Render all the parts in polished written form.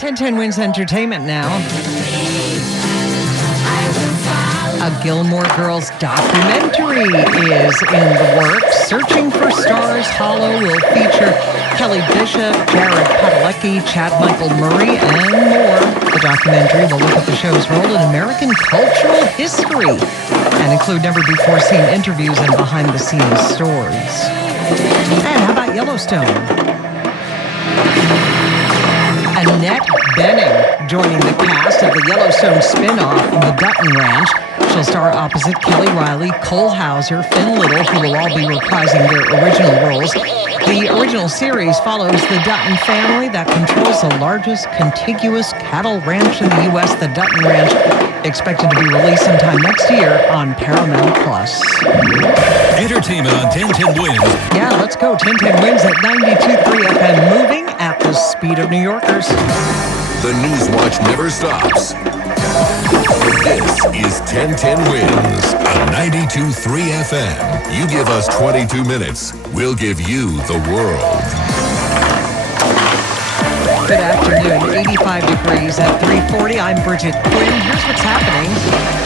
1010 Wins Entertainment now. A Gilmore Girls documentary is in the works. Searching for Stars Hollow will feature Kelly Bishop, Jared Padalecki, Chad Michael Murray, and more. The documentary will look at the show's role in American cultural history and include never-before-seen interviews and behind-the-scenes stories. And how about Yellowstone? Annette Bening joining the cast of the Yellowstone spin-off, The Dutton Ranch. She'll star opposite Kelly Riley, Cole Hauser, Finn Little, who will all be reprising their original roles. The original series follows the Dutton family that controls the largest contiguous cattle ranch in the U.S., the Dutton Ranch, expected to be released sometime next year on Paramount+. Entertainment on 1010 Wins. Yeah, let's go. 1010 Wins at 92.3 FM, moving at the speed of New Yorkers. The News Watch never stops. This is 1010 Wins on 92.3 FM. You give us 22 minutes, we'll give you the world. Good afternoon. 85 degrees at 3:40. I'm Bridget Quinn. Here's what's happening.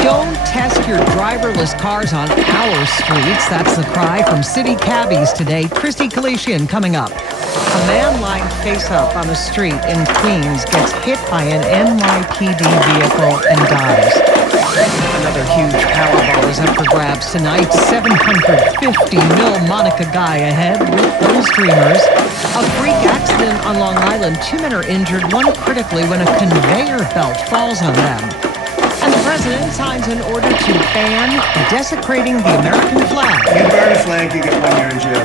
Don't test your driverless cars on our streets. That's the cry from city cabbies today. Christy Kalisian coming up. A man lying face up on a street in Queens gets hit by an NYPD vehicle and dies. Another huge Powerball is up for grabs tonight. $750 million Monica Guy ahead with those dreamers. A freak accident on Long Island. 2 men are injured, one critically when a conveyor belt falls on them. And the president signs an order to ban desecrating the American flag. You burn a flag, you get 1 year in jail.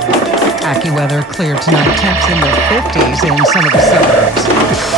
AccuWeather clear tonight. Temps in the 50s in some of the suburbs.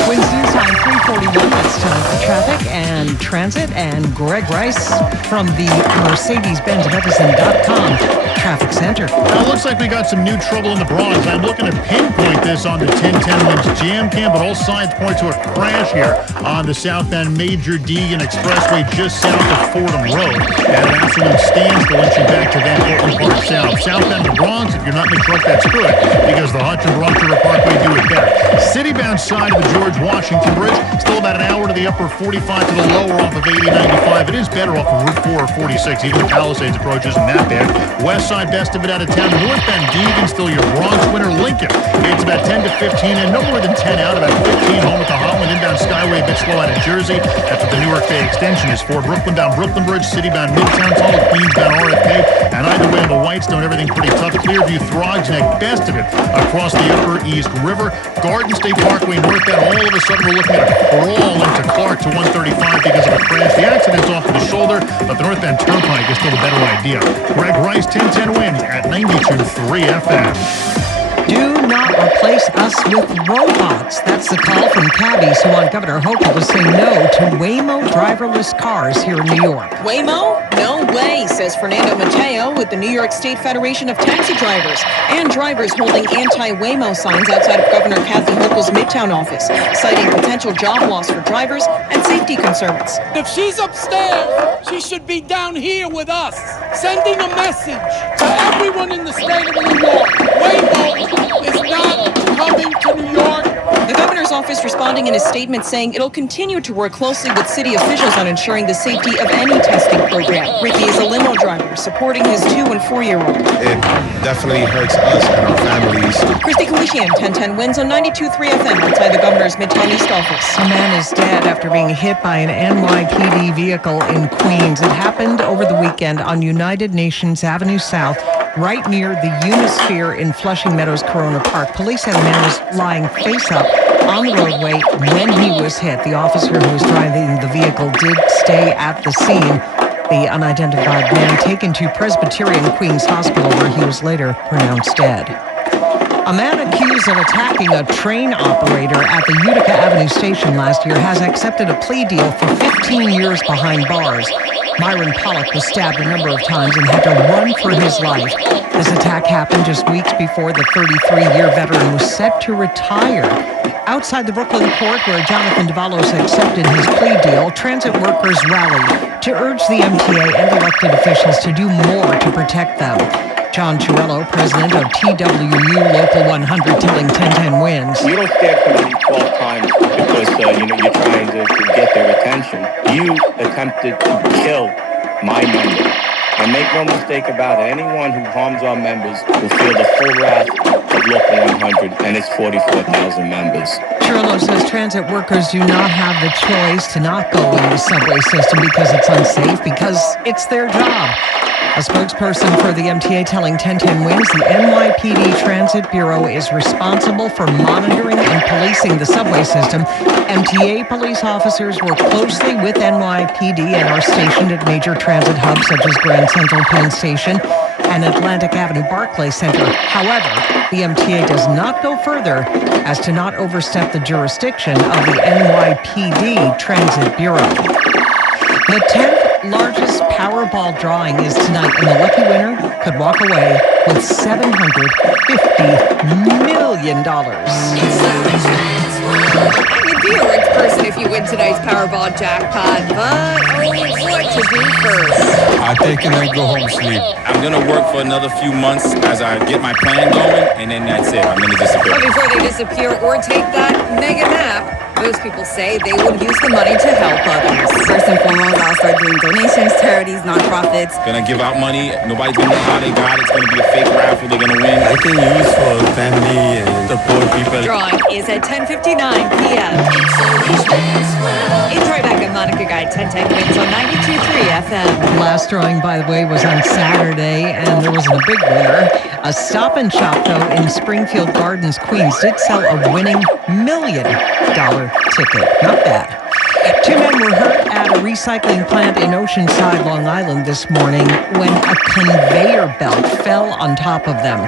Winds News time 3:41. It's time for traffic and transit. And Greg Rice from the Mercedes-Benz Medicine.com Traffic Center. Now, it looks like we got some new trouble in the Bronx. I'm looking to pinpoint this on the 1010 Wins Jam Cam, but all signs point to a crash here on the southbound Major Deegan Expressway just south of Fordham Road. At an absolute standstill inching back to Van Cortlandt Park South. Southbound the Bronx, if you're not in the truck, that's good, because the Hudson Bronx River Parkway do it better. Citybound side of the George Washington Bridge, still about an hour to the upper 45 to the lower off of 8095. It is better off of Route 4 or 46. Even the Palisades approach isn't that bad. West side, best of it out of town. Northbound Deegan, still your Bronx winner. Lincoln, it's about 10 to 15 and no more than 10 out, about 15 home at the Holland. Inbound Skyway, a bit slow out of Jersey. That's what the Newark Bay extension is for. Brooklyn down Brooklyn Bridge, Citybound Midtown, Tunnel, Queensbound RFK. And either way on the Whitestone, everything pretty tough. Clearview, Throgs Neck, best of it across the Upper East River. Garden State Parkway northbound, all of a sudden we're looking at a crawl into Clark to 135 because of a crash. The accident's off to the shoulder, but the northbound turnpike is still a better idea. Greg Rice, 1010 Wins at 92.3 FM. Do not replace us with robots. That's the call from cabbies who want Governor Hochul to say no to Waymo driverless cars here in New York. Waymo? No way, says Fernando Mateo with the New York State Federation of Taxi Drivers and drivers holding anti-Waymo signs outside of Governor Kathy Hochul's Midtown office, citing potential job loss for drivers and safety concerns. If she's upstairs, she should be down here with us, sending a message to everyone in the state of New York. Waymo is not coming to New York. The governor's office responding in a statement saying it'll continue to work closely with city officials on ensuring the safety of any testing program. Ricky is a limo driver supporting his 2- and 4-year-old. It definitely hurts us and our families. Christy Kalisian, 1010 Wins on 92.3 FM outside the governor's Midtown East office. A man is dead after being hit by an NYPD vehicle in Queens. It happened over the weekend on United Nations Avenue South, right near the Unisphere in Flushing Meadows, Corona Park. Police said the man was lying face up on the roadway when he was hit. The officer who was driving the vehicle did stay at the scene. The unidentified man taken to Presbyterian Queens Hospital, where he was later pronounced dead. A man accused of attacking a train operator at the Utica Avenue station last year has accepted a plea deal for 15 years behind bars. Myron Pollock was stabbed a number of times and had to run for his life. This attack happened just weeks before the 33-year veteran was set to retire. Outside the Brooklyn court, where Jonathan Davalos accepted his plea deal, transit workers rallied to urge the MTA and elected officials to do more to protect them. John Chiarello, president of TWU Local 100, telling 1010 Wins. You don't stab somebody 12 times because you're trying to get their attention. You attempted to kill my member. And make no mistake about it, anyone who harms our members will feel the full wrath of Local 100 and its 44,000 members. Cirillo says transit workers do not have the choice to not go in the subway system because it's unsafe, because it's their job. A spokesperson for the MTA telling 1010 Wins the NYPD Transit Bureau is responsible for monitoring and policing the subway system. MTA police officers work closely with NYPD and are stationed at major transit hubs such as Grand Central Penn Station and Atlantic Avenue Barclay Center. However, the MTA does not go further as to not overstep the jurisdiction of the NYPD Transit Bureau. The 10th largest Powerball drawing is tonight, and the lucky winner could walk away with $750 million. You'd be a rich person if you win tonight's Powerball jackpot, but what to do first? I think and I go home sleep. I'm going to work for another few months as I get my plan going, and then that's it. I'm going to disappear. But before they disappear or take that mega nap, most people say they would use the money to help others. First and foremost, I'll start doing donations, charities, nonprofits. Gonna give out money. Nobody's gonna know how they got it. It's gonna be a fake raffle. They're gonna win. I can use for family and support people. Drawing is at 10:59 p.m. In Tribeca, Monica Guy, 1010 Wins on 92.3 FM. Last drawing, by the way, was on Saturday, and there wasn't a big winner. A Stop and Shop, though, in Springfield Gardens, Queens, did sell a winning $1 million ticket. Not bad. Two men were hurt at a recycling plant in Oceanside, Long Island this morning when a conveyor belt fell on top of them.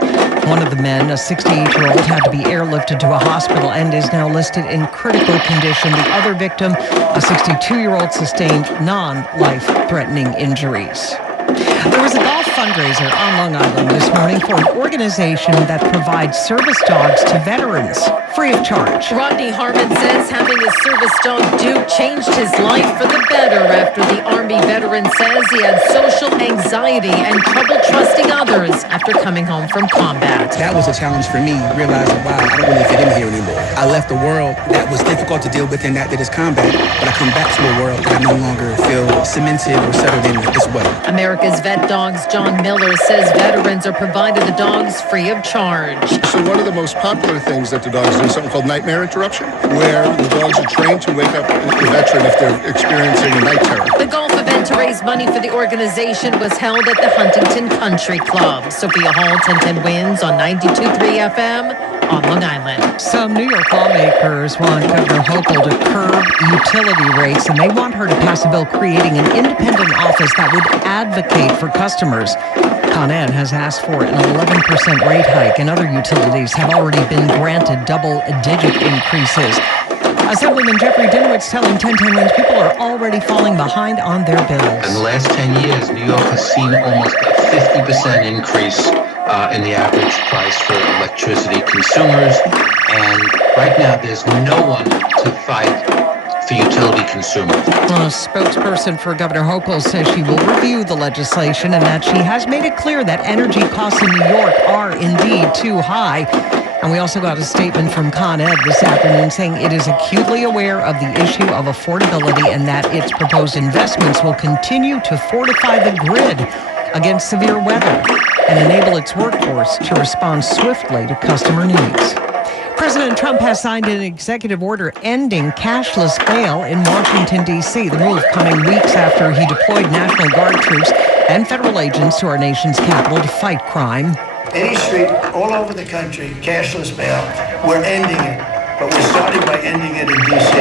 One of the men, a 68-year-old, had to be airlifted to a hospital and is now listed in critical condition. The other victim, a 62-year-old, sustained non-life-threatening injuries. There was a golf fundraiser on Long Island this morning for an organization that provides service dogs to veterans free of charge. Rodney Harmon says having his service dog Duke changed his life for the better after the Army veteran says he had social anxiety and trouble trusting others after coming home from combat. That was a challenge for me, realizing, wow, I don't really fit in here anymore. I left a world that was difficult to deal with in that is combat, but I come back to a world that I no longer feel cemented or settled in this way. America's Vet Dogs John Miller says veterans are provided the dogs free of charge. So one of the most popular things that the dogs do is something called nightmare interruption, where the dogs are trained to wake up the veteran if they're experiencing a night terror. The golf event to raise money for the organization was held at the Huntington Country Club. Sophia Hall, 1010 Wins on 92.3 FM on Long Island. Some New York lawmakers want Governor Hochul to curb utility rates, and they want her to pass a bill creating an independent office that would advocate for customers. Con Ed has asked for an 11% rate hike, and other utilities have already been granted double-digit increases. Assemblyman Jeffrey Dinowitz telling 1010 Wins people are already falling behind on their bills. In the last 10 years, New York has seen almost a 50% increase in the average price for electricity consumers. And right now, there's no one to fight for utility consumers. A spokesperson for Governor Hochul says she will review the legislation and that she has made it clear that energy costs in New York are indeed too high. And we also got a statement from Con Ed this afternoon saying it is acutely aware of the issue of affordability and that its proposed investments will continue to fortify the grid against severe weather and enable its workforce to respond swiftly to customer needs. President Trump has signed an executive order ending cashless bail in Washington, D.C. The move coming weeks after he deployed National Guard troops and federal agents to our nation's capital to fight crime. Any street, all over the country, cashless bail, we're ending it. But we're starting by ending it in D.C.,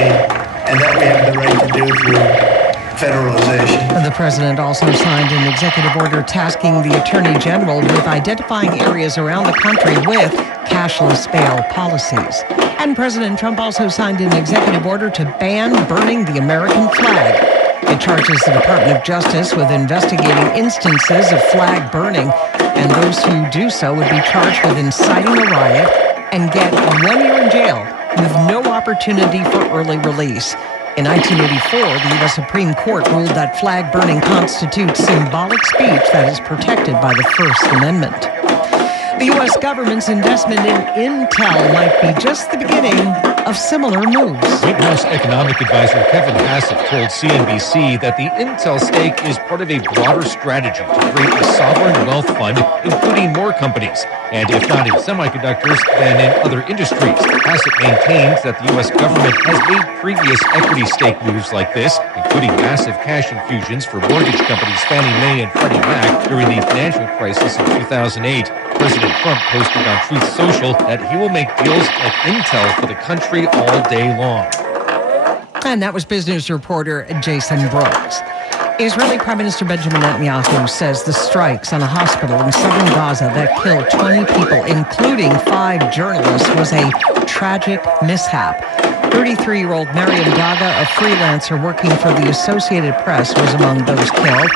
and that we have the right to do through federalization. The president also signed an executive order tasking the Attorney General with identifying areas around the country with cashless bail policies. And President Trump also signed an executive order to ban burning the American flag. It charges the Department of Justice with investigating instances of flag burning, and those who do so would be charged with inciting a riot and get 1 year in jail with no opportunity for early release. In 1984, the U.S. Supreme Court ruled that flag burning constitutes symbolic speech that is protected by the First Amendment. The U.S. government's investment in Intel might be just the beginning of similar moves. White House economic advisor Kevin Hassett told CNBC that the Intel stake is part of a broader strategy to create a sovereign wealth fund, including more companies, and if not in semiconductors, then in other industries. Hassett maintains that the U.S. government has made previous equity stake moves like this, including massive cash infusions for mortgage companies Fannie Mae and Freddie Mac during the financial crisis of 2008. President Trump posted on Truth Social that he will make deals like Intel for the country all day long. And that was business reporter Jason Brooks. Israeli Prime Minister Benjamin Netanyahu says the strikes on a hospital in southern Gaza that killed 20 people, including 5 journalists, was a tragic mishap. 33-year-old Mariam Daga, a freelancer working for the Associated Press, was among those killed.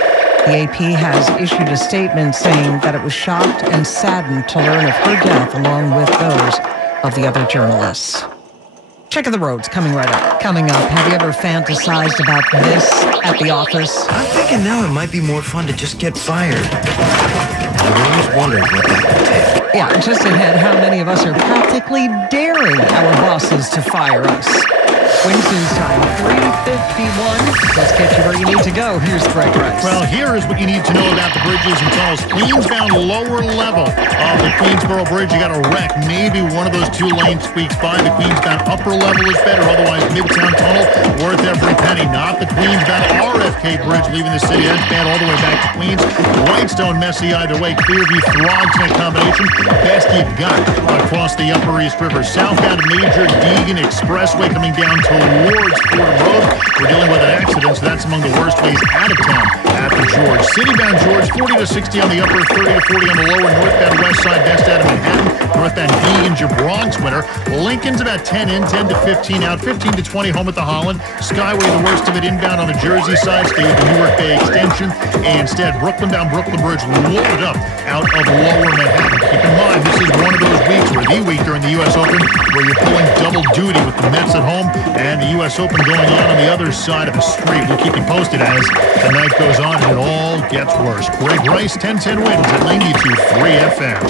The AP has issued a statement saying that it was shocked and saddened to learn of her death along with those of the other journalists. Check of the roads coming right up. Coming up, have you ever fantasized about this at the office? I'm thinking now it might be more fun to just get fired. I've always wondered what that would take. Yeah, just ahead, how many of us are practically daring our bosses to fire us? Wednesday's time, 3:51. Let's get you where you need to go. Here's Greg Rice. Well, here is what you need to know about the bridges and tunnels. Queensbound lower level of the Queensboro Bridge, you got a wreck. Maybe one of those 2 lanes squeaks by. The Queensbound upper level is better. Otherwise, Midtown Tunnel, worth every penny. Not the Queensbound RFK Bridge leaving the city. That's bad all the way back to Queens. Whitestone, messy either way. Clearview, Throgton combination. Best you've got across the Upper East River. Southbound Major Deegan Expressway coming down towards Fordham Road. We're dealing with an accident, so that's among the worst ways out of town at the George. Citybound George, 40 to 60 on the upper, 30 to 40 on the lower. Northbound West Side, best out of Manhattan. Northbound Deegan, your Bronx winner. Lincoln's about 10 in, 10 to 15 out, 15 to 20 home at the Holland. Skyway, the worst of it inbound on the Jersey side. Stay with the Newark Bay extension. Instead, Brooklyn bound Brooklyn Bridge loaded up out of lower Manhattan. Keep in mind, this is one of those weeks, or the week during the U.S. Open, where you're pulling double duty with the Mets at home and the U.S. Open going on the other side of the street. We'll keep you posted as the night goes on and it all gets worse. Greg Rice, 1010 wins at 92.3 FM.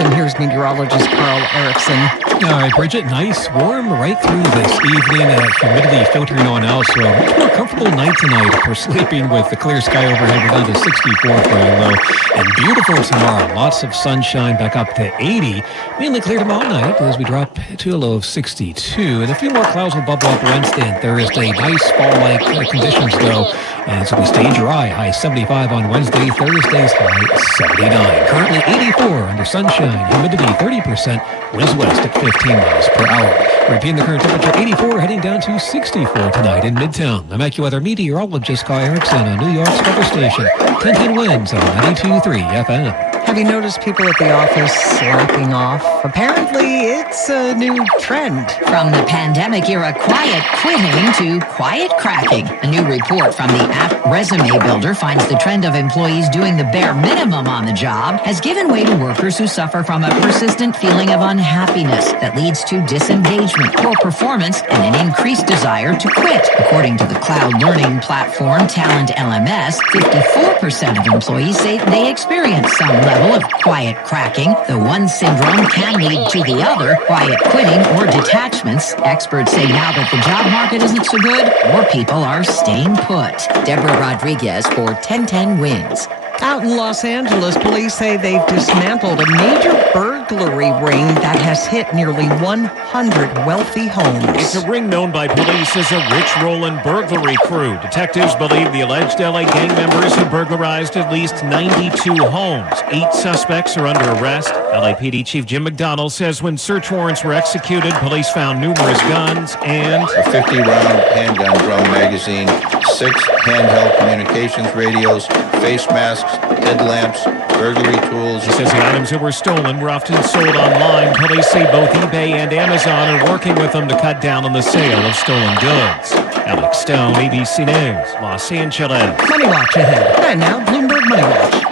And here's meteorologist Carl Erickson. All right, Bridget, nice, warm right through this evening. Humidity filtering on out, so a much more comfortable night tonight for sleeping with the clear sky overhead. We're down to 64 for a low. And beautiful tomorrow. Lots of sunshine, back up to 80. Mainly clear tomorrow night as we drop to a low of 62. And a few more clouds will bubble up Wednesday and Thursday. Nice fall-like conditions, though. And so we stay dry. High 75 on Wednesday. Thursday's high 79. Currently 84 under sunshine. Humidity 30%. Winds west at 15 miles per hour. Repeating the current temperature 84, heading down to 64 tonight in Midtown. I'm AccuWeather meteorologist Guy Erickson on New York's weather station. 1010 wins on 92.3 FM. Have you noticed people at the office slacking off? Apparently, it's a new trend. From the pandemic-era quiet quitting to quiet cracking. A new report from the app Resume Builder finds the trend of employees doing the bare minimum on the job has given way to workers who suffer from a persistent feeling of unhappiness that leads to disengagement, poor performance, and an increased desire to quit. According to the cloud learning platform Talent LMS, 54% of employees say they experience some level of quiet cracking. The one syndrome can lead to the other, quiet quitting or detachments. Experts say now that the job market isn't so good, more people are staying put. Deborah Rodriguez for 1010 wins. Out in Los Angeles, police say they've dismantled a major burglary ring that has hit nearly 100 wealthy homes. It's a ring known by police as a Rich Rollin burglary crew. Detectives believe the alleged LA gang members have burglarized at least 92 homes. 8 suspects are under arrest. LAPD Chief Jim McDonnell says when search warrants were executed, police found numerous guns and a 50-round handgun drum magazine, 6 handheld communications radios, face masks, headlamps, burglary tools. He says the items that were stolen were often sold online. Police say both eBay and Amazon are working with them to cut down on the sale of stolen goods. Alex Stone, ABC News, Los Angeles. Money Watch ahead. And now Bloomberg Money Watch.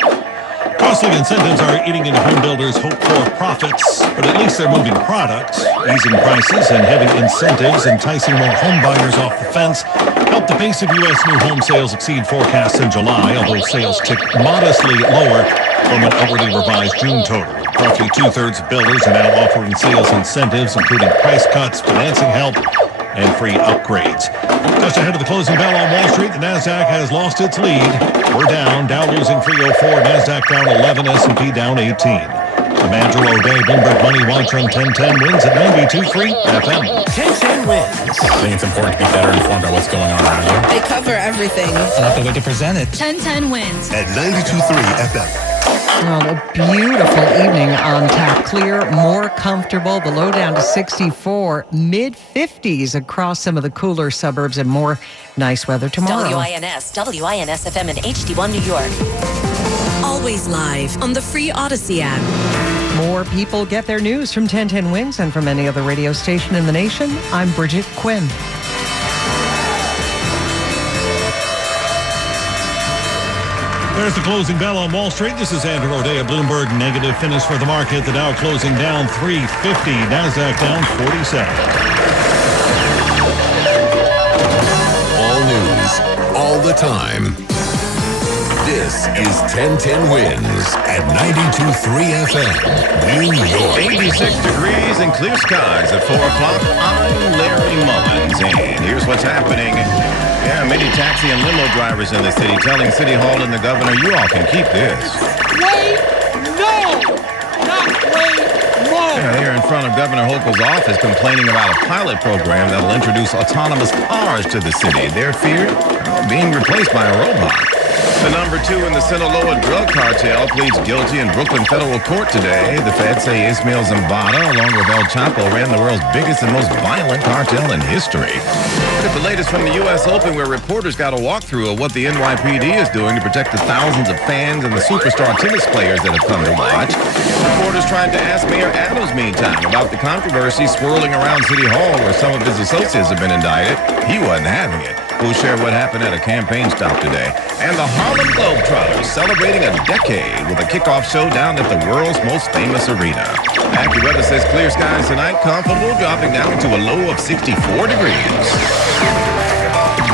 Costly incentives are eating into home builders' hope-for profits, but at least they're moving product. Easing prices and heavy incentives, enticing more home buyers off the fence, helped the pace of U.S. new home sales exceed forecasts in July, although sales ticked modestly lower from an outwardly revised June total. Roughly two-thirds of builders are now offering sales incentives, including price cuts, financing help, and free upgrades. Just ahead of the closing bell on Wall Street, the Nasdaq has lost its lead. We're down, Dow losing 304, Nasdaq down 11, S&P down 18. I'm Andrew O'Day, Bloomberg Money Watch on 1010 Wins at 92.3 FM. 1010 Wins. I think it's important to be better informed about what's going on around you. They cover everything. I like the way to present it. 1010 Wins. At 92.3 FM. Well, a beautiful evening on tap. Clear, more comfortable. The low down to 64, mid-50s across some of the cooler suburbs, and more nice weather tomorrow. WINS FM and HD1 New York. Always live on the free Odyssey app. More people get their news from 1010 Wins and from any other radio station in the nation. I'm Bridget Quinn. There's the closing bell on Wall Street. This is Andrew O'Day at Bloomberg. Negative finish for the market. The Dow closing down 350. Nasdaq down 47. All news, all the time. This is 1010 Wins at 92.3 FM, New York. 86 degrees and clear skies at 4 o'clock. I'm Larry Mullins, and here's what's happening. Yeah, many taxi and limo drivers in the city telling City Hall and the governor, you all can keep this. Wait, no, not wait, more. Yeah, they're in front of Governor Hochul's office complaining about a pilot program that'll introduce autonomous cars to the city. Their fear? Being replaced by a robot. The number 2 in the Sinaloa drug cartel pleads guilty in Brooklyn federal court today. The feds say Ismael Zambada, along with El Chapo, ran the world's biggest and most violent cartel in history. Look at the latest from the U.S. Open, where reporters got a walkthrough of what the NYPD is doing to protect the thousands of fans and the superstar tennis players that have come to watch. Reporters tried to ask Mayor Adams, meantime, about the controversy swirling around City Hall, where some of his associates have been indicted. He wasn't having it. We'll share what happened at a campaign stop today. And the Harlem Globetrotters celebrating a decade with a kickoff showdown at the world's most famous arena. AccuWeather says clear skies tonight, comfortable, dropping down to a low of 64 degrees.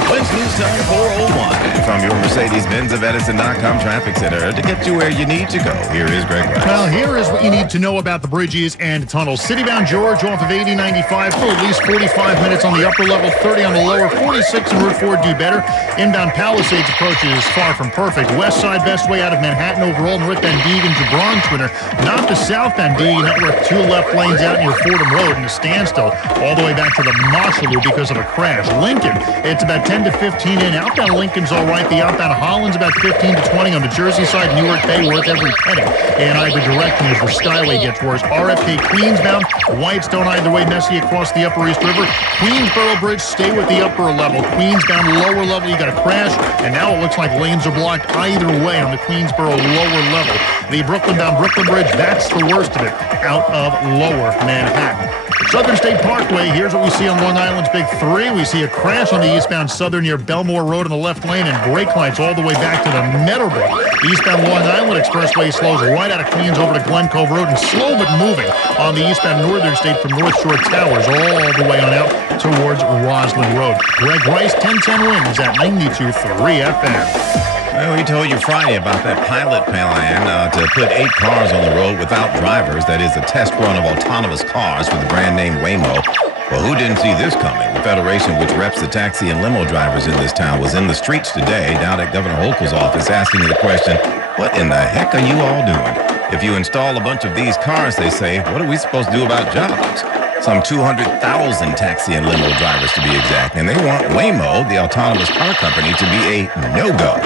When's news time 4:01 from your Mercedes-Benz of Edison.com traffic center to get you where you need to go. Here is Greg Rice. Well, here is what you need to know about the bridges and tunnels. Citybound George off of 8095 for at least 45 minutes on the upper level, 30 on the lower, 46 and Route 4 do better. Inbound Palisades approaches far from perfect. West side best way out of Manhattan overall, northbound Deegan to Bronx winner. Not the southbound Deegan, not worth 2 left lanes out near Fordham Road in a standstill all the way back to the Marshall Loop because of a crash. Lincoln, it's about 10 to 15 in. Outbound Lincoln's all right. The outbound Holland's about 15 to 20 on the Jersey side. Newark Bay worth every penny. And either direction as the Skyway gets worse. RFK Queensbound, Whitestone either way, messy across the Upper East River. Queensboro Bridge, stay with the upper level. Queensbound lower level, you got a crash. And now it looks like lanes are blocked either way on the Queensboro lower level. The Brooklyn-bound Brooklyn Bridge, that's the worst of it out of lower Manhattan. Southern State Parkway, here's what we see on Long Island's Big 3. We see a crash on the eastbound Southern near Belmore Road in the left lane and brake lights all the way back to the Meadowbrook. The eastbound Long Island Expressway slows right out of Queens over to Glen Cove Road and slow but moving on the eastbound Northern State from North Shore Towers all the way on out towards Roslyn Road. Greg Rice, 1010 Wins at 92.3 FM. Well, we told you Friday about that pilot plan to put 8 cars on the road without drivers. That is a test run of autonomous cars with the brand name Waymo. Well, who didn't see this coming? The Federation, which reps the taxi and limo drivers in this town, was in the streets today down at Governor Hochul's office asking the question, what in the heck are you all doing? If you install a bunch of these cars, they say, what are we supposed to do about jobs? Some 200,000 taxi and limo drivers to be exact, and they want Waymo, the autonomous car company, to be a no-go.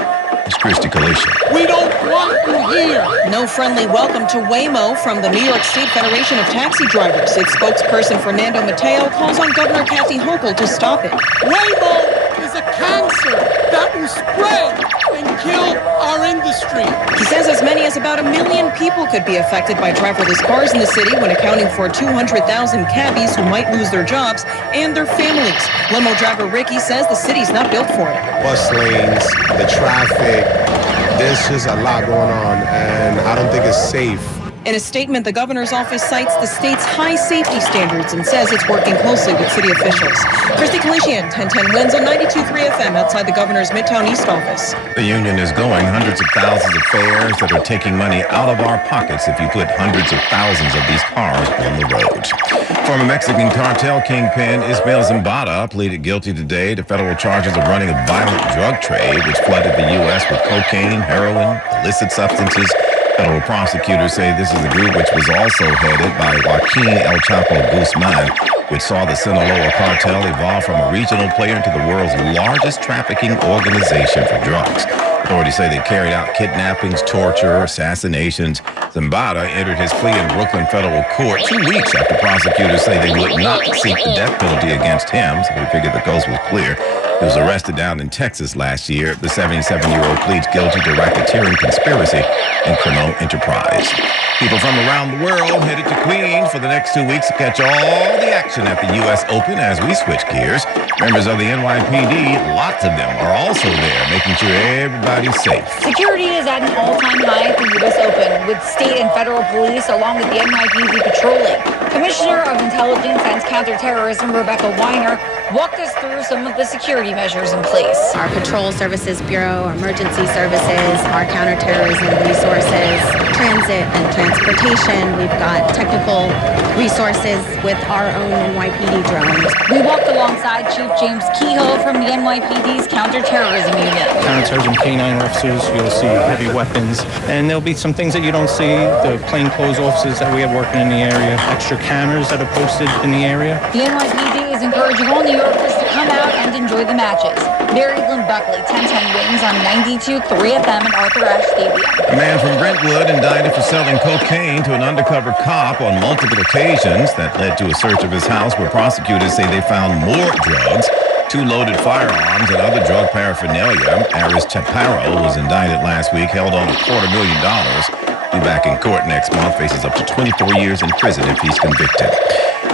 It's Christy Kalisha. We don't want you here. No friendly welcome to Waymo from the New York State Federation of Taxi Drivers. Its spokesperson Fernando Mateo calls on Governor Kathy Hochul to stop it. Waymo is a cancer that will spread and kill our industry. He says as many as about 1 million people could be affected by driverless cars in the city when accounting for 200,000 cabbies who might lose their jobs and their families. Limo driver Ricky says the city's not built for it. Bus lanes, the traffic, There's just a lot going on, and I don't think it's safe. In a statement, the governor's office cites the state's high safety standards and says it's working closely with city officials. Christy Kalishian, 1010 Wins on 92.3 FM outside the governor's Midtown East office. The union is going hundreds of thousands of fares that are taking money out of our pockets if you put hundreds of thousands of these cars on the roads. Former Mexican cartel kingpin Ismael Zambada pleaded guilty today to federal charges of running a violent drug trade which flooded the U.S. with cocaine, heroin, illicit substances. Federal prosecutors say this is a group which was also headed by Joaquin El Chapo Guzman, which saw the Sinaloa cartel evolve from a regional player into the world's largest trafficking organization for drugs. Authorities say they carried out kidnappings, torture, assassinations. Zambada entered his plea in Brooklyn federal court 2 weeks after prosecutors say they would not seek the death penalty against him, so they figured the coast was clear. He was arrested down in Texas last year. The 77-year-old pleads guilty to racketeering, conspiracy, and criminal enterprise. People from around the world headed to Queens for the next 2 weeks to catch all the action at the U.S. Open as we switch gears. Members of the NYPD, lots of them, are also there, making sure everybody's safe. Security is at an all-time high at the U.S. Open, with state and federal police along with the NYPD patrolling. Commissioner of Intelligence and Counterterrorism Rebecca Weiner walked us through some of the security measures in place. Our Patrol Services Bureau, our emergency services, our counterterrorism resources, transit and transportation. We've got technical resources with our own NYPD drones. We walked alongside Chief James Kehoe from the NYPD's Counterterrorism Unit. Counterterrorism K-9 officers, you'll see heavy weapons, and there'll be some things that you don't see, the plainclothes officers that we have working in the area, extra cameras that are posted in the area. The NYPD is encouraging all New Yorkers to come out and enjoy the matches. Mary Lynn Buckley, 1010 Wins on 92.3 FM at Arthur Ashe Stadium. A man from Brentwood indicted for selling cocaine to an undercover cop on multiple occasions. That led to a search of his house where prosecutors say they found more drugs, 2 loaded firearms, and other drug paraphernalia. Aris Chaparro was indicted last week, held on $250,000. Be back in court next month, faces up to 24 years in prison if he's convicted.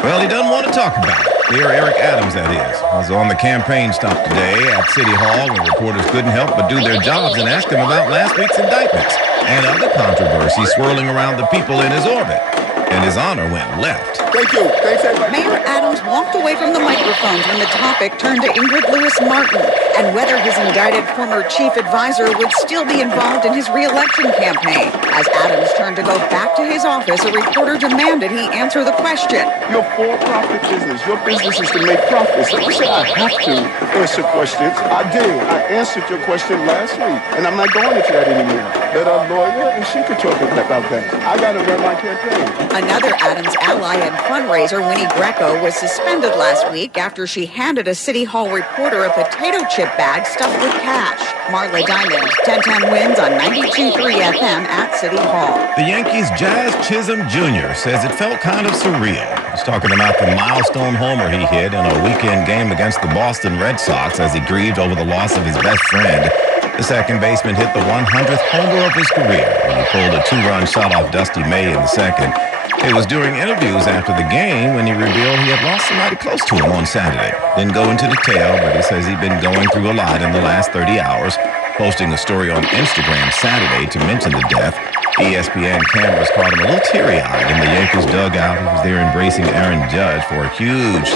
Well, he doesn't want to talk about it. Mayor Eric Adams, that is, was on the campaign stop today at City Hall when reporters couldn't help but do their jobs and ask him about last week's indictments and other controversy swirling around the people in his orbit. And his honor went left. Thank you. Thanks, everybody. Mayor Adams walked away from the microphones when the topic turned to Ingrid Lewis-Martin and whether his indicted former chief advisor would still be involved in his re-election campaign. As Adams turned to go back to his office, a reporter demanded he answer the question. Your for-profit business. Your business is to make profits. You said I have to answer questions. I did. I answered your question last week, and I'm not going into that anymore. Let a lawyer and she could talk about that. I got to run my campaign. Another Adams ally and fundraiser, Winnie Greco, was suspended last week after she handed a City Hall reporter a potato chip bag stuffed with cash. Marley Diamond, 1010 Wins on 92.3 FM at City Hall. The Yankees' Jazz Chisholm Jr. says it felt kind of surreal. He's talking about the milestone homer he hit in a weekend game against the Boston Red Sox as he grieved over the loss of his best friend. The second baseman hit the 100th homer of his career when he pulled a 2-run shot off Dusty May in the second. It was during interviews after the game when he revealed he had lost somebody close to him on Saturday. Didn't go into detail, but he says he'd been going through a lot in the last 30 hours, posting a story on Instagram Saturday to mention the death. ESPN cameras caught him a little teary-eyed in the Yankees dugout. He was there embracing Aaron Judge for a huge,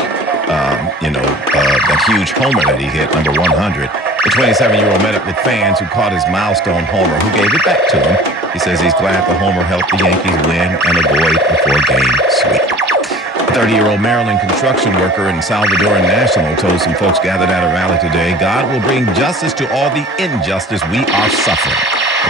that huge homer that he hit, number 100. The 27-year-old met up with fans who caught his milestone homer, who gave it back to him. He says he's glad the homer helped the Yankees win and avoid a 4-game sweep. A 30-year-old Maryland construction worker and Salvadoran national told some folks gathered at a rally today, God will bring justice to all the injustice we are suffering.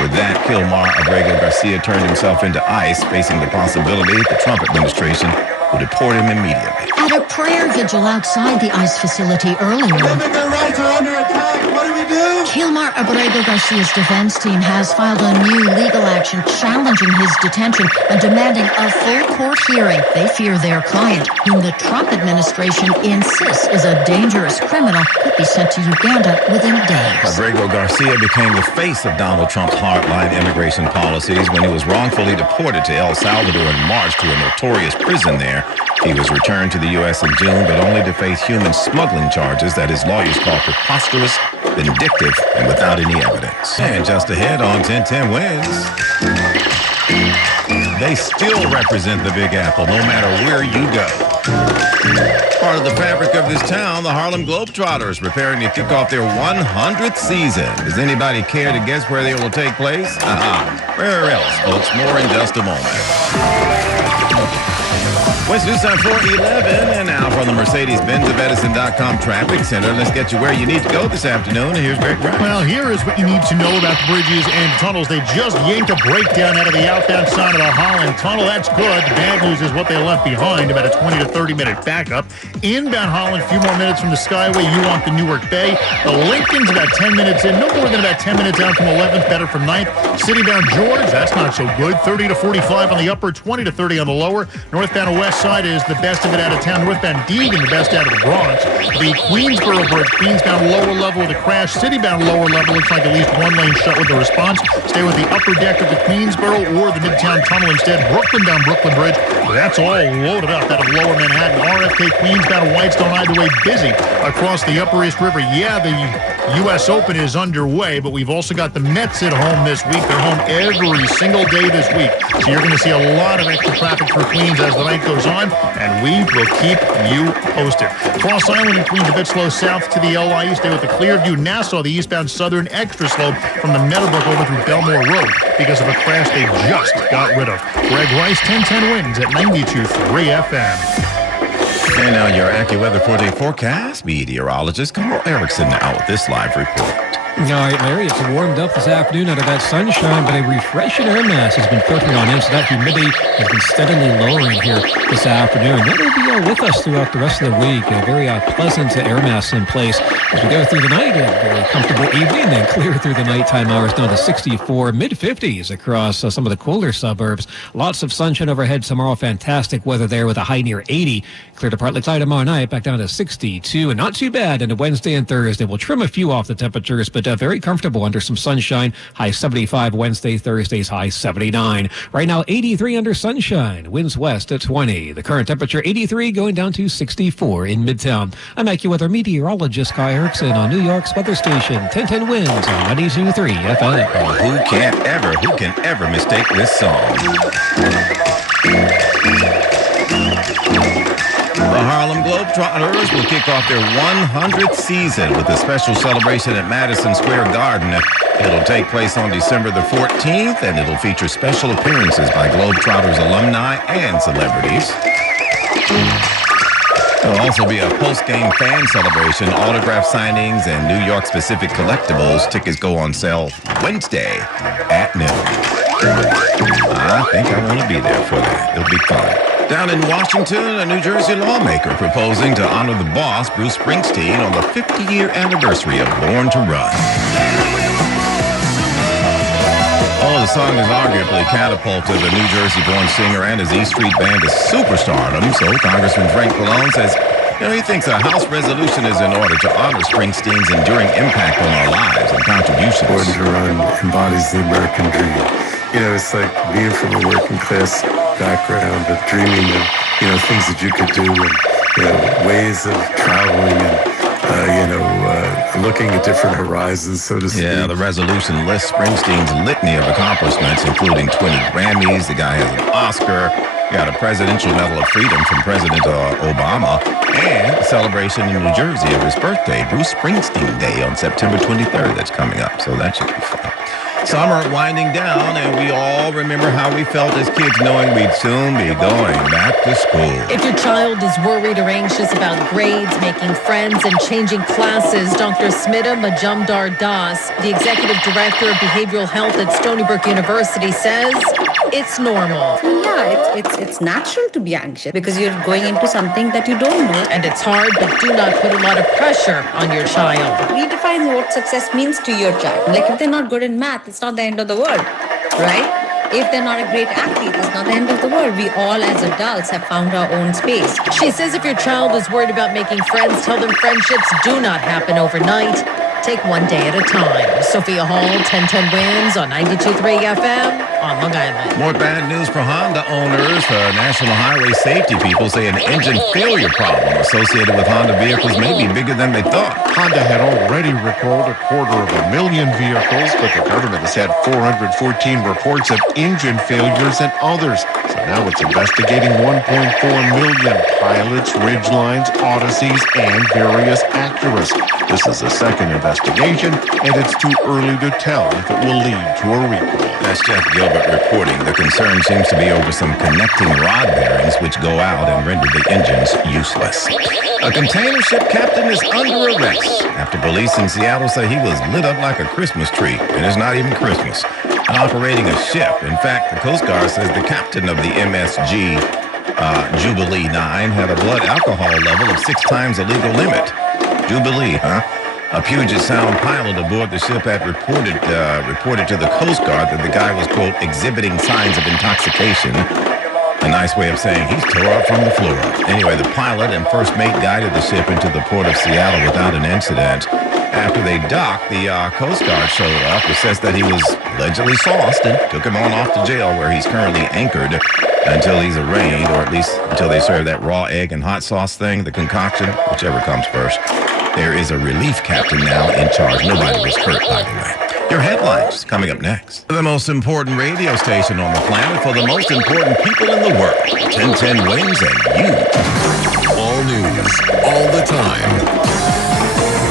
With that, Kilmar Abrego Garcia turned himself into ICE, facing the possibility the Trump administration will deport him immediately. At a prayer vigil outside the ICE facility earlier, Their rights are under attack. What do we do? Kilmar Abrego Garcia's defense team has filed a new legal action challenging his detention and demanding a full court hearing. They fear their client, whom the Trump administration insists is a dangerous criminal, could be sent to Uganda within days. Abrego Garcia became the face of Donald Trump's hardline immigration policies when he was wrongfully deported to El Salvador in March to a notorious prison there. He was returned to the U.S. in June, but only to face human smuggling charges that his lawyers call preposterous vindictive, and without any evidence. And just ahead on 1010 Wins, they still represent the Big Apple no matter where you go. Part of the fabric of this town, the Harlem Globetrotters preparing to kick off their 100th season. Does anybody care to guess where they will take place? Where else, folks? More in just a moment. West Tucson 411, and now from the Mercedes-Benz of Edison.com Traffic Center. Let's get you where you need to go this afternoon. Here's Greg Rice. Well, here is what you need to know about the bridges and tunnels. They just yanked a breakdown out of the outbound side of the Holland Tunnel. That's good. The bad news is what they left behind, about a 20 to 30-minute backup. Inbound Holland, a few more minutes from the Skyway. You want the Newark Bay. The Lincoln's about 10 minutes in. No more than about 10 minutes out from 11th, better from 9th. Citybound George, that's not so good. 30 to 45 on the upper, 20 to 30 on the lower. Northbound West side is the best of it out of town. Northbound Deegan, the best out of the Bronx. The Queensboro Bridge, Queensbound lower level with a crash. Citybound lower level looks like at least one lane shut with the response. Stay with the upper deck of the Queensboro or the Midtown Tunnel instead. Brooklyn down Brooklyn Bridge. That's all loaded up out of lower Manhattan. RFK, Queensbound, Whitestone either way busy across the Upper East River. Yeah, the U.S. Open is underway, but we've also got the Mets at home this week. They're home every single day this week. So you're going to see a lot of extra traffic through Queens as the night goes on, and we will keep you posted. Cross Island in Queens a bit slow south to the LIE. Stay with the Clearview. Nassau, the eastbound Southern, extra slow from the Meadowbrook over through Belmore Road because of a crash they just got rid of. Greg Rice, 1010 Wins at 92.3 FM. And now your AccuWeather 4-day forecast. Meteorologist Carl Erickson now with this live report. All right, Larry, it's warmed up this afternoon out of that sunshine, but a refreshing air mass has been filtering on in, so that humidity has been steadily lowering here this afternoon. That will be with us throughout the rest of the week. A very pleasant air mass in place as we go through the night. A very comfortable evening, then clear through the nighttime hours down to 64, mid-50s across some of the colder suburbs. Lots of sunshine overhead tomorrow. Fantastic weather there with a high near 80. Clear to partly cloudy tomorrow night, back down to 62, and not too bad into Wednesday and Thursday. We'll trim a few off the temperatures, but very comfortable under some sunshine. High 75 Wednesday, Thursday's high 79. Right now, 83 under sunshine. Winds west at 20. The current temperature 83 going down to 64 in Midtown. I'm AccuWeather meteorologist Kai Erickson on New York's weather station 1010 Winds on 92.3 FM. Who can ever mistake this song? The Harlem Globetrotters will kick off their 100th season with a special celebration at Madison Square Garden. It'll take place on December the 14th, and it'll feature special appearances by Globetrotters alumni and celebrities. There'll also be a post-game fan celebration, autograph signings, and New York-specific collectibles. Tickets go on sale Wednesday at noon. I think I want to be there for that. It'll be fun. Down in Washington, a New Jersey lawmaker proposing to honor the boss, Bruce Springsteen, on the 50-year anniversary of Born to Run. The song has arguably catapulted the New Jersey-born singer and his E Street Band to superstardom, so Congressman Frank Pallone says, he thinks a House resolution is in order to honor Springsteen's enduring impact on our lives and contributions. Born to Run embodies the American dream. It's like being from a working class background, but dreaming of, things that you could do and, ways of traveling and, looking at different horizons, so to speak. Yeah, the resolution lists Springsteen's litany of accomplishments, including 20 Grammys. The guy has an Oscar, got a Presidential Medal of Freedom from President Obama, and a celebration in New Jersey of his birthday, Bruce Springsteen Day on September 23rd. That's coming up, so that should be fun. Summer winding down, and we all remember how we felt as kids knowing we'd soon be going back to school. If your child is worried or anxious about grades, making friends, and changing classes, Dr. Smita Majumdar Das, the Executive Director of Behavioral Health at Stony Brook University, says it's normal. Yeah, it's natural to be anxious because you're going into something that you don't know. And it's hard, but do not put a lot of pressure on your child. Redefine what success means to your child. Like if they're not good in math, it's not the end of the world, right? If they're not a great athlete, it's not the end of the world. We all as adults have found our own space. She says if your child is worried about making friends, tell them friendships do not happen overnight. Take one day at a time. Sophia Hall, 1010 Wins on 92.3 FM on Long Island. More bad news for Honda owners. National Highway Safety people say an engine failure problem associated with Honda vehicles may be bigger than they thought. Honda had already recalled 250,000 vehicles, but the government has had 414 reports of engine failures and others. So now it's investigating 1.4 million Pilots, Ridgelines, Odysseys, and various Acuras. This is the second investigation, and it's too early to tell if it will lead to a recall. That's Jeff Gilbert reporting. The concern seems to be over some connecting rod bearings which go out and render the engines useless. A container ship captain is under arrest after police in Seattle say he was lit up like a Christmas tree, and it's not even Christmas, operating a ship. In fact, the Coast Guard says the captain of the MSG Jubilee 9 had a blood alcohol level of 6 times the legal limit. Jubilee, huh? A Puget Sound pilot aboard the ship had reported to the Coast Guard that the guy was, quote, exhibiting signs of intoxication. A nice way of saying he's tore up from the floor. Anyway, the pilot and first mate guided the ship into the port of Seattle without an incident. After they docked, the Coast Guard showed up. It says that he was allegedly sauced and took him on off to jail where he's currently anchored until he's arraigned, or at least until they serve that raw egg and hot sauce thing, the concoction, whichever comes first. There is a relief captain now in charge. Nobody was hurt, by the way. Your headlines coming up next. The most important radio station on the planet for the most important people in the world. 1010 Wins and you. All news, all the time.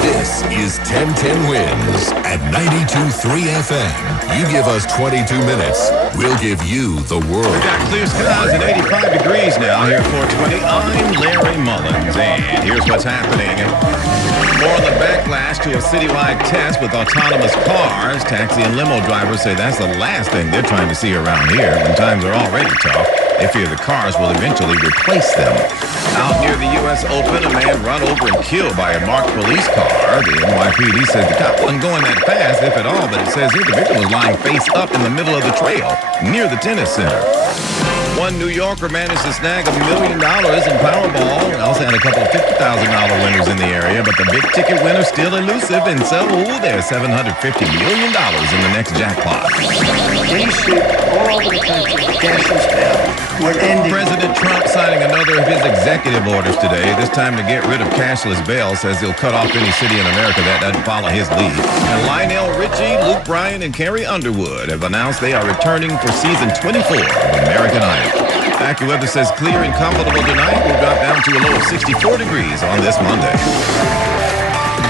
This is 1010 Wins at 92.3 FM. You give us 22 minutes, we'll give you the world. We got clear skies and 85 degrees now here at 420. I'm Larry Mullins, and here's what's happening. More on the backlash to a citywide test with autonomous cars. Taxi and limo drivers say that's the last thing they're trying to see around here. When times are already tough, they fear the cars will eventually replace them. Out near the U.S. Open, a man run over and killed by a marked police car. The NYPD says the cop wasn't going that fast, if at all, but it says here the victim was lying face up in the middle of the trail near the tennis center. One New Yorker managed to snag $1 million in Powerball. We also had a couple of $50,000 winners in the area, but the big ticket winner's still elusive, and so there's $750 million in the next jackpot. Basic all over the country, cashless bail. We're ending. President Trump signing another of his executive orders today, this time to get rid of cashless bail, says he'll cut off any city in America that doesn't follow his lead. And Lionel Richie, Luke Bryan, and Carrie Underwood have announced they are returning for season 24 of American Idol. AccuWeather says clear and comfortable tonight. We'll drop down to a low of 64 degrees on this Monday.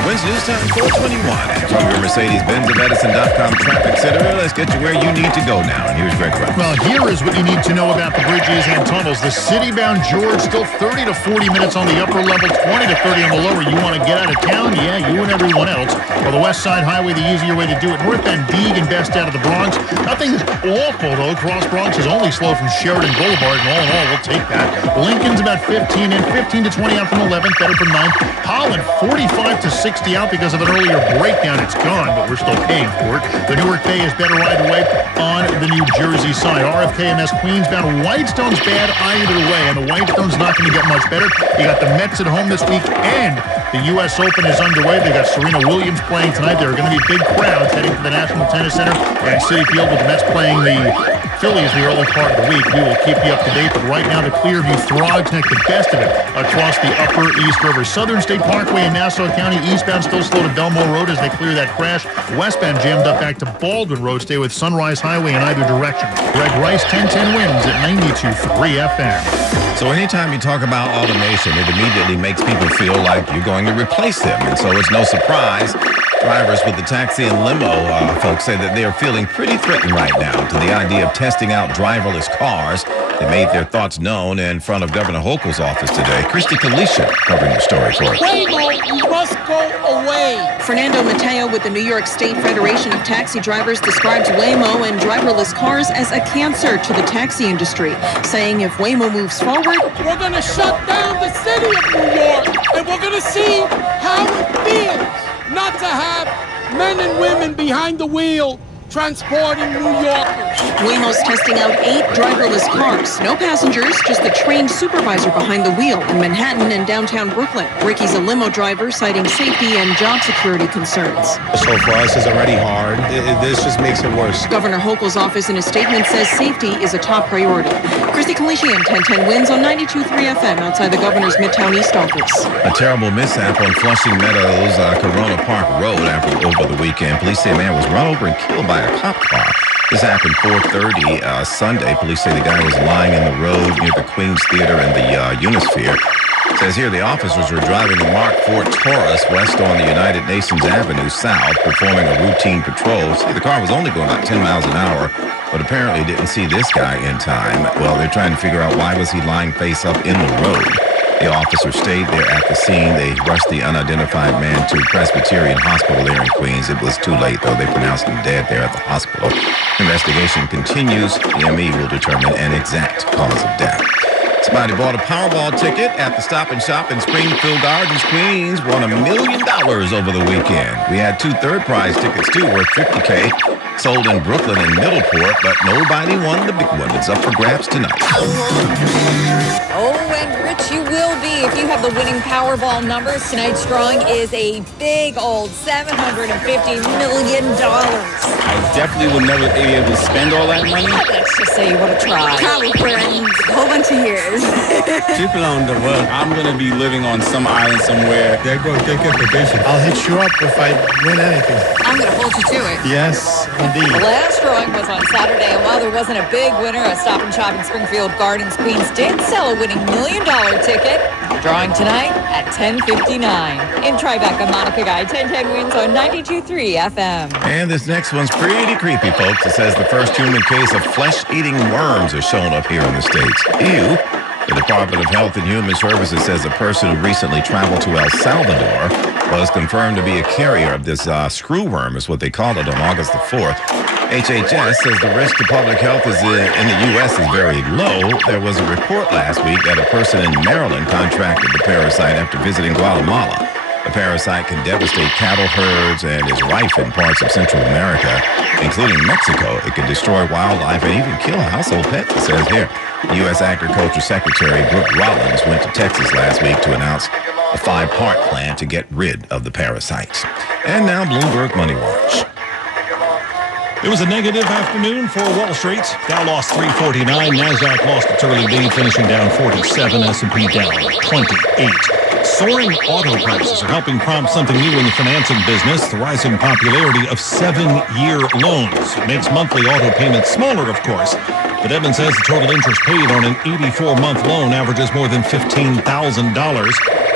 Wins News Time 421 at your Mercedes-Benz of Edison.com Traffic Center. Let's get you where you need to go now. And here's Greg Rush. Well, here is what you need to know about the bridges and tunnels. The city-bound George still 30 to 40 minutes on the upper level, 20 to 30 on the lower. You want to get out of town? Yeah, you and everyone else. Well, the West Side Highway, the easier way to do it. Northbound Deeg and best out of the Bronx. Nothing is awful, though. Cross Bronx is only slow from Sheridan Boulevard, and all in all, we'll take that. Lincoln's about 15 in, 15 to 20 out from 11th, better from 9th. Holland, 45 to 60 out because of an earlier breakdown. It's gone, but we're still paying for it. The Newark Bay is better either way on the New Jersey side. RFK MS Queensbound. Whitestone's bad either way, and the Whitestone's not going to get much better. You got the Mets at home this week, and the U.S. Open is underway. They got Serena Williams playing tonight. There are going to be big crowds heading to the National Tennis Center and Citi Field with the Mets playing the Phillies the early part of the week. We will keep you up to date, but right now the Clearview Throgs make the best of it across the upper East River. Southern State Parkway in Nassau County, eastbound still slow to Belmore Road as they clear that crash. Westbound jammed up back to Baldwin Road. Stay with Sunrise Highway in either direction. Greg Rice, 1010 Wins at 92.3 FM. So anytime you talk about automation, it immediately makes people feel like you're going to replace them. And so it's no surprise drivers with the taxi and limo folks say that they are feeling pretty threatened right now to the idea of testing out driverless cars. They made their thoughts known in front of Governor Hochul's office today. Christy Kalisha covering the story for us. Waymo must go away. Fernando Mateo with the New York State Federation of Taxi Drivers describes Waymo and driverless cars as a cancer to the taxi industry, saying if Waymo moves forward, we're going to shut down the city of New York, and we're going to see how it feels not to have men and women behind the wheel transporting New Yorkers. Waymo's testing out 8 driverless cars. No passengers, just the trained supervisor behind the wheel in Manhattan and downtown Brooklyn. Ricky's a limo driver, citing safety and job security concerns. So for us, it's already hard. This just makes it worse. Governor Hochul's office in a statement says safety is a top priority. Christy Kalishian, 1010 Wins on 92.3 FM outside the governor's Midtown East office. A terrible mishap on Flushing Meadows, Corona Park Road over the weekend. Police say a man was run over and killed by a cop car. This happened 4:30 Sunday. Police say the guy was lying in the road near the Queens Theater and the Unisphere. It says here the officers were driving a Mark Ford Taurus west on the United Nations Avenue South, performing a routine patrol. See, the car was only going about 10 miles an hour, but apparently didn't see this guy in time. Well, they're trying to figure out why was he lying face up in the road. The officers stayed there at the scene. They rushed the unidentified man to Presbyterian Hospital there in Queens. It was too late, though. They pronounced him dead there at the hospital. Investigation continues. The ME will determine an exact cause of death. Somebody bought a Powerball ticket at the Stop and Shop in Springfield Gardens, Queens, won $1 million over the weekend. We had 2 third prize tickets, too, worth $50K, sold in Brooklyn and Middleport, but nobody won the big one. It's up for grabs tonight. Oh, and rich you will be if you have the winning Powerball numbers. Tonight's drawing is a big old $750 million. I definitely will never be able to spend all that money. Let's just say you want to try. Probably for a whole bunch of years. People on the road. I'm going to be living on some island somewhere. There go take a vacation. I'll hit you up if I win anything. I'm going to hold you to it. Yes, indeed. The last drawing was on Saturday, and while there wasn't a big winner, a Stop and Shop in Springfield Gardens, Queens did sell a winning $1 million ticket. Drawing tonight at 10:59. In Tribeca, Monica Guy, 1010 Wins on 92.3 FM. And this next one's pretty creepy, folks. It says the first human case of flesh-eating worms has shown up here in the States. Ew. The Department of Health and Human Services says a person who recently traveled to El Salvador was confirmed to be a carrier of this screwworm, is what they called it, on August the 4th. HHS says the risk to public health in the U.S. is very low. There was a report last week that a person in Maryland contracted the parasite after visiting Guatemala. The parasite can devastate cattle herds and is rife in parts of Central America, including Mexico. It can destroy wildlife and even kill household pets, it says here. U.S. Agriculture Secretary Brooke Rollins went to Texas last week to announce a 5-part plan to get rid of the parasites. And now Bloomberg Money Watch. It was a negative afternoon for Wall Street. Dow lost 349. NASDAQ lost its early lead, finishing down 47. S&P down 28. Soaring auto prices are helping prompt something new in the financing business, the rising popularity of 7-year loans. It makes monthly auto payments smaller, of course, but Evans says the total interest paid on an 84-month loan averages more than $15,000.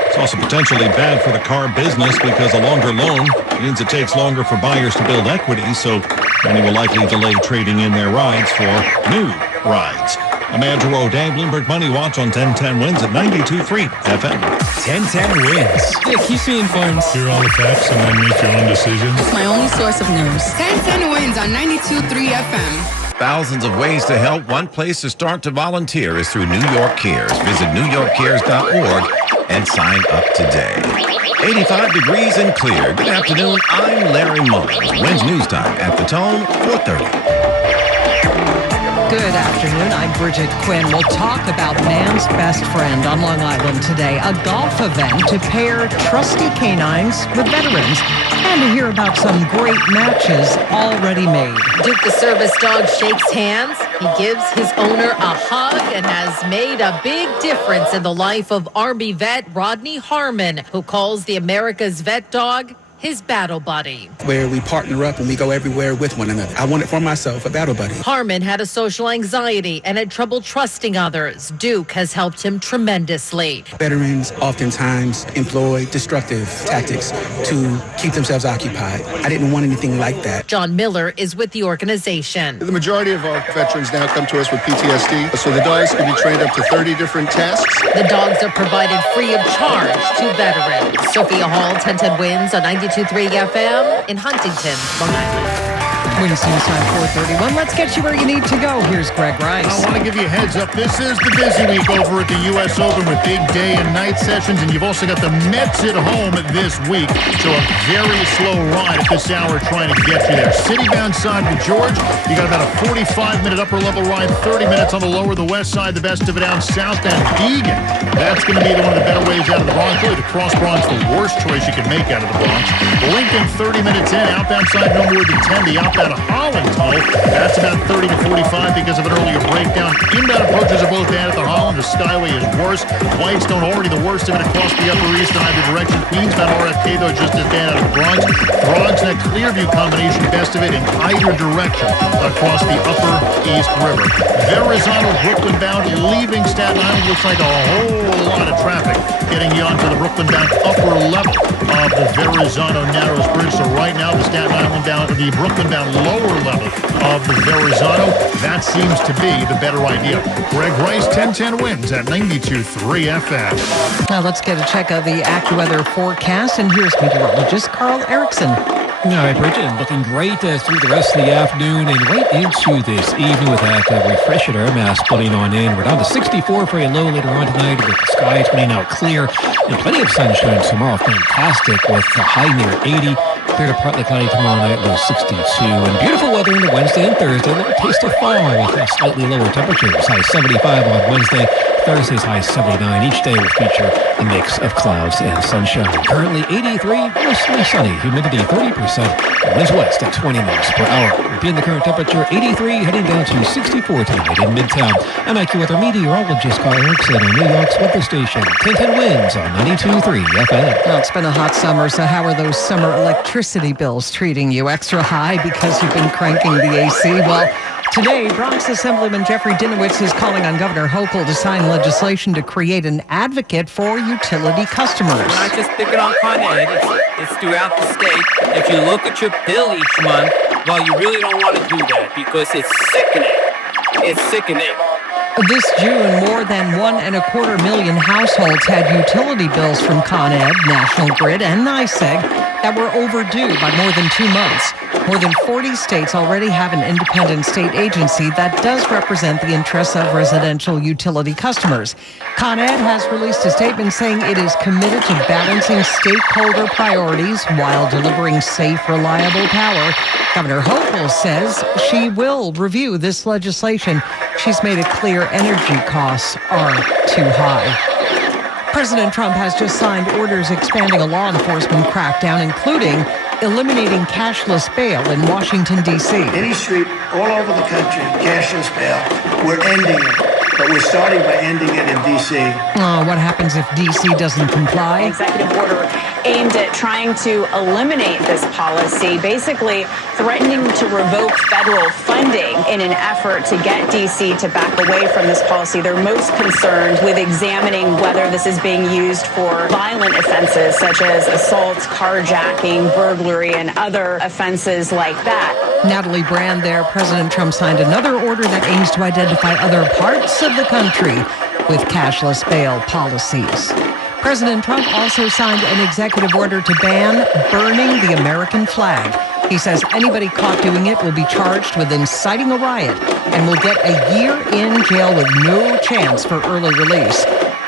It's also potentially bad for the car business because a longer loan means it takes longer for buyers to build equity, so many will likely delay trading in their rides for new rides. I'm Andrew O'Day, Bloomberg Money Watch on 1010 Wins at 92.3 FM. 1010 Wins. Yeah, keep me informed. Hear all the facts and then make your own decisions. It's my only source of news. 1010 Wins on 92.3 FM. Thousands of ways to help. One place to start to volunteer is through New York Cares. Visit newyorkcares.org and sign up today. 85 degrees and clear. Good afternoon. I'm Larry Mullins. Wins News Time at the Tone, 4:30. Good afternoon. I'm Bridget Quinn. We'll talk about man's best friend on Long Island today, a golf event to pair trusty canines with veterans, and to hear about some great matches already made. Duke the service dog shakes hands. He gives his owner a hug and has made a big difference in the life of Army vet Rodney Harmon, who calls the America's Vet Dog his battle buddy. Where we partner up and we go everywhere with one another. I want it for myself, a battle buddy. Harmon had a social anxiety and had trouble trusting others. Duke has helped him tremendously. Veterans oftentimes employ destructive tactics to keep themselves occupied. I didn't want anything like that. John Miller is with the organization. The majority of our veterans now come to us with PTSD, so the dogs can be trained up to 30 different tasks. The dogs are provided free of charge to veterans. Sophia Hall, 1010 Wins on 92.3 FM in Huntington, Long Island. Winston's time 4:31. Let's get you where you need to go. Here's Greg Rice. I want to give you a heads up. This is the busy week over at the U.S. Open with big day and night sessions, and you've also got the Mets at home this week. So a very slow ride at this hour trying to get you there. City-bound side to George, you got about a 45-minute upper-level ride, 30 minutes on the lower, the west side, the best of it down southbound Deegan. That's going to be one of the better ways out of the Bronx. Really, the Cross Bronx, the worst choice you can make out of the Bronx. Lincoln, 30 minutes in, outbound side no more than 10. The outbound Holland tunnel, that's about 30 to 45 because of an earlier breakdown. Inbound approaches are both bad at the Holland. The Skyway is worse. Whitestone already the worst of it across the Upper East in either direction. Queensbound RFK, though, just as bad out of the Bronx. Throgs and that Clearview combination, best of it in either direction across the Upper East River. Verrazano, Brooklyn bound, leaving Staten Island. Looks like a whole lot of traffic getting you onto the Brooklyn bound upper level of the Verrazano Narrows Bridge. So right now, the Staten Island bound, the Brooklyn bound lower level of the Verrazano, that seems to be the better idea. Greg Rice, 1010 wins at 92.3 FM. Now let's get a check of the AccuWeather forecast, and here's meteorologist Carl Erickson. All right, Bridget, looking great through the rest of the afternoon and right into this evening with that refreshing air mass putting on in. We're down to 64 for a low later on tonight with the sky turning out clear and plenty of sunshine tomorrow. Fantastic with a high near 80. Clear to partly cloudy tomorrow night, low 62. And beautiful weather into Wednesday and Thursday. A little taste of fall with slightly lower temperatures. High 75 on Wednesday. Thursday's high 79. Each day will feature a mix of clouds and sunshine. Currently 83, mostly sunny. Humidity 30%. Winds west at 20 miles per hour. Repeating the current temperature, 83, heading down to 64 tonight in Midtown. I'm AccuWeather meteorologist Carl Erickson on New York's weather station. 1010 winds on 92.3 FM. Well, it's been a hot summer, so how are those summer electricity bills treating you? Extra high because you've been cranking the AC? Well, today, Bronx Assemblyman Jeffrey Dinowitz is calling on Governor Hochul to sign legislation to create an advocate for utility customers. We're not just picking on Con Ed, it's throughout the state. If you look at your bill each month, well, you really don't want to do that because it's sickening. It's sickening. This June, more than 1.25 million households had utility bills from Con Ed, National Grid, and NYSEG that were overdue by more than 2 months. More than 40 states already have an independent state agency that does represent the interests of residential utility customers. Con Ed has released a statement saying it is committed to balancing stakeholder priorities while delivering safe, reliable power. Governor Hochul says she will review this legislation. She's made it clear energy costs are too high. President Trump has just signed orders expanding a law enforcement crackdown, including eliminating cashless bail in Washington, D.C. Any street all over the country, cashless bail, we're ending it. But we're starting by ending it in D.C. What happens if D.C. doesn't comply? Executive order aimed at trying to eliminate this policy, basically threatening to revoke federal funding in an effort to get D.C. to back away from this policy. They're most concerned with examining whether this is being used for violent offenses such as assaults, carjacking, burglary, and other offenses like that. Natalie Brand there. President Trump signed another order that aims to identify other parts of the country with cashless bail policies. President Trump also signed an executive order to ban burning the American flag. He says anybody caught doing it will be charged with inciting a riot and will get a year in jail with no chance for early release.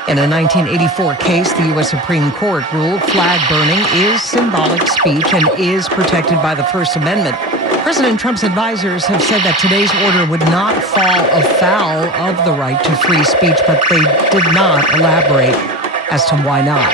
In a 1984 case, the U.S. Supreme Court ruled flag burning is symbolic speech and is protected by the First Amendment. President Trump's advisors have said that today's order would not fall afoul of the right to free speech, but they did not elaborate as to why not.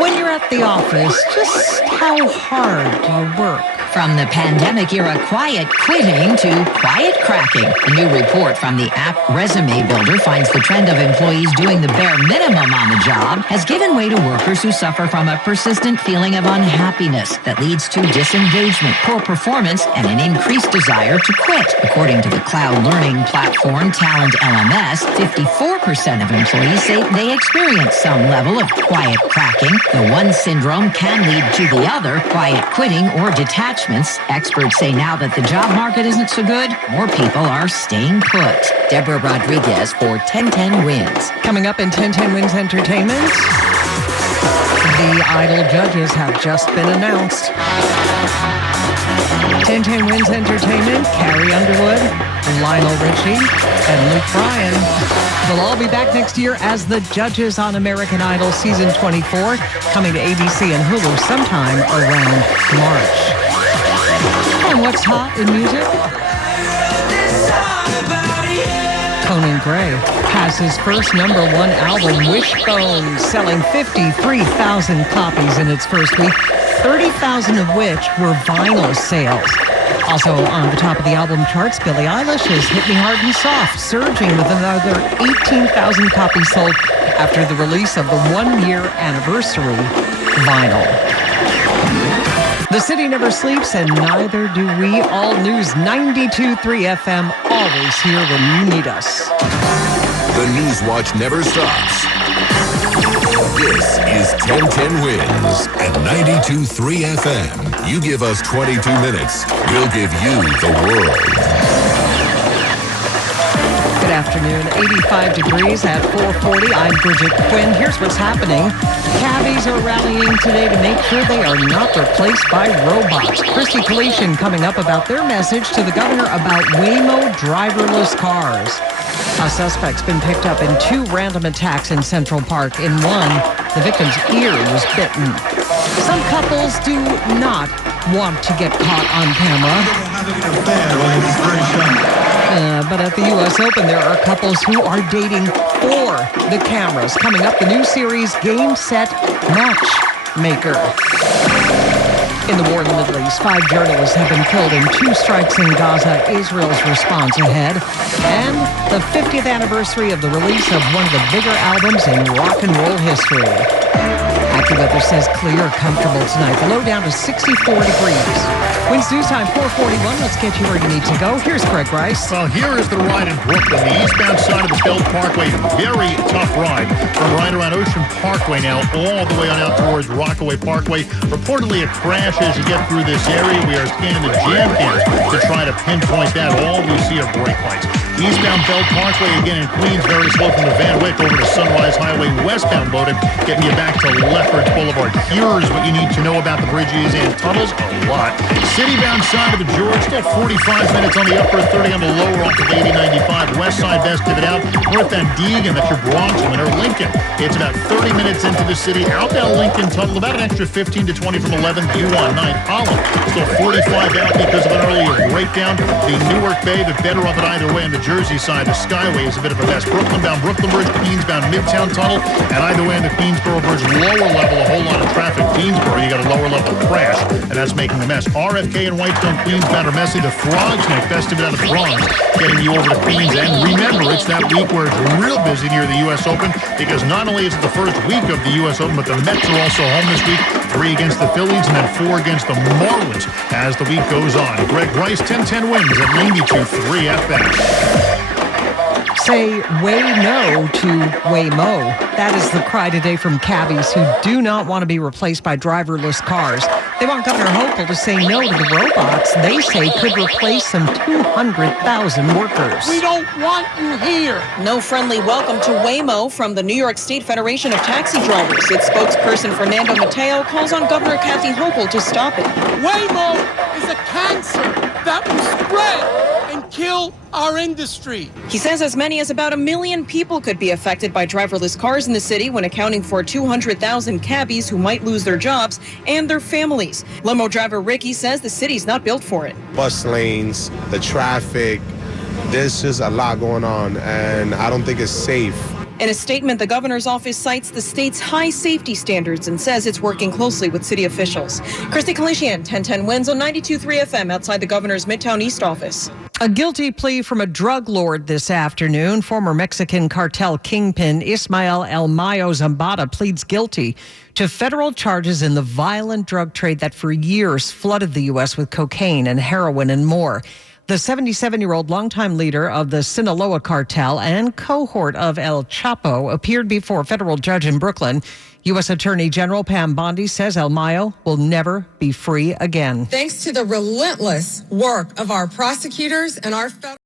When you're at the office, just how hard do you work? From the pandemic-era quiet quitting to quiet cracking. A new report from the app Resume Builder finds the trend of employees doing the bare minimum on the job has given way to workers who suffer from a persistent feeling of unhappiness that leads to disengagement, poor performance, and an increased desire to quit. According to the cloud learning platform Talent LMS, 54% of employees say they experience some level of quiet cracking. The one syndrome can lead to the other, quiet quitting or detachment. Experts say now that the job market isn't so good, more people are staying put. Deborah Rodriguez for 1010 Wins. Coming up in 1010 Wins Entertainment, the Idol judges have just been announced. 1010 Wins Entertainment, Carrie Underwood, Lionel Richie, and Luke Bryan will all be back next year as the judges on American Idol Season 24, coming to ABC and Hulu sometime around March. And what's hot in music? Conan Gray has his first #1 album, Wishbone, selling 53,000 copies in its first week, 30,000 of which were vinyl sales. Also on the top of the album charts, Billie Eilish's Hit Me Hard and Soft, surging with another 18,000 copies sold after the release of the one-year anniversary vinyl. The city never sleeps, and neither do we. All News 92.3 FM, always here when you need us. The News Watch never stops. This is 1010 Wins at 92.3 FM. You give us 22 minutes, we'll give you the world. Good afternoon. 85 degrees at 4:40. I'm Bridget Quinn. Here's what's happening. Cabbies are rallying today to make sure they are not replaced by robots. Christy Kalishian coming up about their message to the governor about Waymo driverless cars. A suspect's been picked up in 2 random attacks in Central Park. In one, the victim's ear was bitten. Some couples do not want to get caught on camera. But at the U.S. Open, there are couples who are dating for the cameras. Coming up, the new series Game, Set, Matchmaker. In the war in the Middle East, 5 journalists have been killed in 2 strikes in Gaza. Israel's response ahead. And the 50th anniversary of the release of one of the bigger albums in rock and roll history. AccuWeather says clear, comfortable tonight. The low down to 64 degrees. Wins News Time 441. Let's get you where you need to go. Here's Greg Rice. Well, here is the ride in Brooklyn, the eastbound side of the Belt Parkway. Very tough ride from right around Ocean Parkway now all the way on out towards Rockaway Parkway. Reportedly a crash as you get through this area. We are scanning the jam cams to try to pinpoint that. All we see are brake lights. Eastbound Belt Parkway again in Queens, very slow from the Van Wyck over to Sunrise Highway, westbound loaded, getting you back to Lefferts Boulevard. Here's what you need to know about the bridges and tunnels, a lot. Citybound side of the George, still 45 minutes on the upper, 30 on the lower off of 8095. West side, best divot out. Northbound Deegan, that's your Bronx winner. Lincoln, it's about 30 minutes into the city. Outbound Lincoln tunnel, about an extra 15 to 20 from 11. U1, 9 Holland, still 45 out because of an earlier breakdown. The Newark Bay, the better of it either way on the Jersey side. The Skyway is a bit of a mess. Brooklyn bound Brooklyn Bridge, Queensbound Midtown Tunnel, and either way on the Queensboro Bridge, lower level, a whole lot of traffic. Queensboro, you got a lower level crash, and that's making a mess. RFK and Whitestone, Queensbound are messy. The Frogs Neck, best of it out of Bronx, getting you over to Queens. And remember, it's that week where it's real busy near the U.S. Open, because not only is it the first week of the U.S. Open, but the Mets are also home this week. 3 against the Phillies and then 4 against the Marlins as the week goes on. Greg Rice, 1010 Wins at 92.3 FM. Say way no to Waymo. That is the cry today from cabbies who do not want to be replaced by driverless cars. They want Governor Hochul to say no to the robots they say could replace some 200,000 workers. We don't want you here. No friendly welcome to Waymo from the New York State Federation of Taxi Drivers. Its spokesperson Fernando Mateo calls on Governor Kathy Hochul to stop it. Waymo is a cancer that will spread and kill our industry. He says as many as about 1 million people could be affected by driverless cars in the city, when accounting for 200,000 cabbies who might lose their jobs and their families. Limo driver Ricky says the city's not built for it. Bus lanes, the traffic, there's just a lot going on, and I don't think it's safe. In a statement, the governor's office cites the state's high safety standards and says it's working closely with city officials. Christy Kalishian, 1010 Wins on 92.3 FM outside the governor's Midtown East office. A guilty plea from a drug lord this afternoon. Former Mexican cartel kingpin Ismael El Mayo Zambada pleads guilty to federal charges in the violent drug trade that for years flooded the U.S. with cocaine and heroin and more. The 77-year-old longtime leader of the Sinaloa cartel and cohort of El Chapo appeared before a federal judge in Brooklyn. U.S. Attorney General Pam Bondi says El Mayo will never be free again. Thanks to the relentless work of our prosecutors and our federal